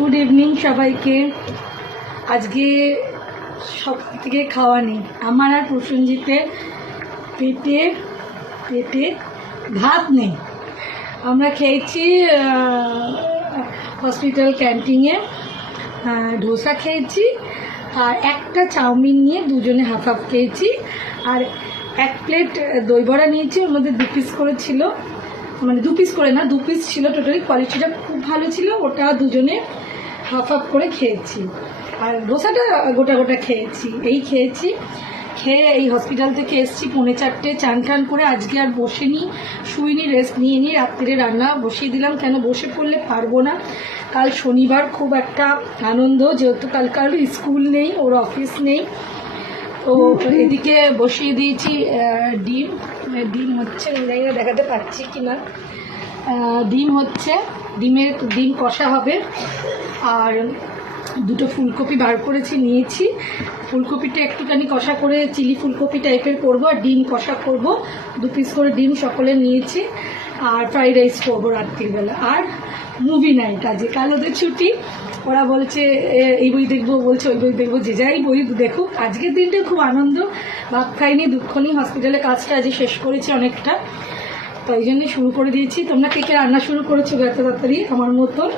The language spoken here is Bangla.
গুড ইভিনিং সবাইকে। আজকে সব থেকে খাওয়া নেই আমার আর প্রসেনজিতের, পেটে ভাত নেই। আমরা খেয়েছি হসপিটাল ক্যান্টিনে, ধোসা খেয়েছি আর একটা চাউমিন নিয়ে দুজনে হাফ হাফ খেয়েছি, আর এক প্লেট দই বড়া নিয়েছি। ওর মধ্যে 2 পিস করে ছিল, মানে 2 পিস করে না, 2 পিস ছিল টোটালি। কোয়ালিটিটা খুব ভালো ছিল, ওটা দুজনে হাফ হাফ করে খেয়েছি। আর ডোসাটা গোটা গোটা খেয়েছি। খেয়ে এই হসপিটাল থেকে এসেছি 3:45, চান টান করে আজকে আর বসেনি, শুইনি, রেস্ট নিয়ে নিয়ে রাত্রিরে রান্না বসিয়ে দিলাম। কেন বসে পড়লে পারবো না, কাল শনিবার, খুব একটা আনন্দ, যেহেতু কাল স্কুল নেই, ওর অফিস নেই। তো এদিকে বসিয়ে দিয়েছি ডিম হচ্ছে, জায়গায় দেখাতে পাচ্ছি কি না, ডিম হচ্ছে, ডিম কষা হবে। আর 2টো ফুলকপি বার করেছি, নিয়েছি। ফুলকপিটা একটুখানি কষা করে চিলি ফুলকপি টাইপের করবো, আর ডিম কষা করব। 2 পিস করে ডিম সকলে নিয়েছি। আর ফ্রাইড রাইস করবো রাত্রিবেলা। আর মুভি নাইট আজকে, কাল ওদের ছুটি। ওরা বলছে এই বই দেখবো, বলছে ওই বই দেখবো, যে যাই বই দেখুক। আজকের দিনটা খুব আনন্দ, ভাত খাইনি, দুঃখ নেই। হসপিটালে কাজটা আজ শেষ করেছি অনেকটা, তো এই জন্যই শুরু করে দিয়েছি। তোমরা কে কে রান্না শুরু করেছো এত তাড়াতাড়ি আমার মতন?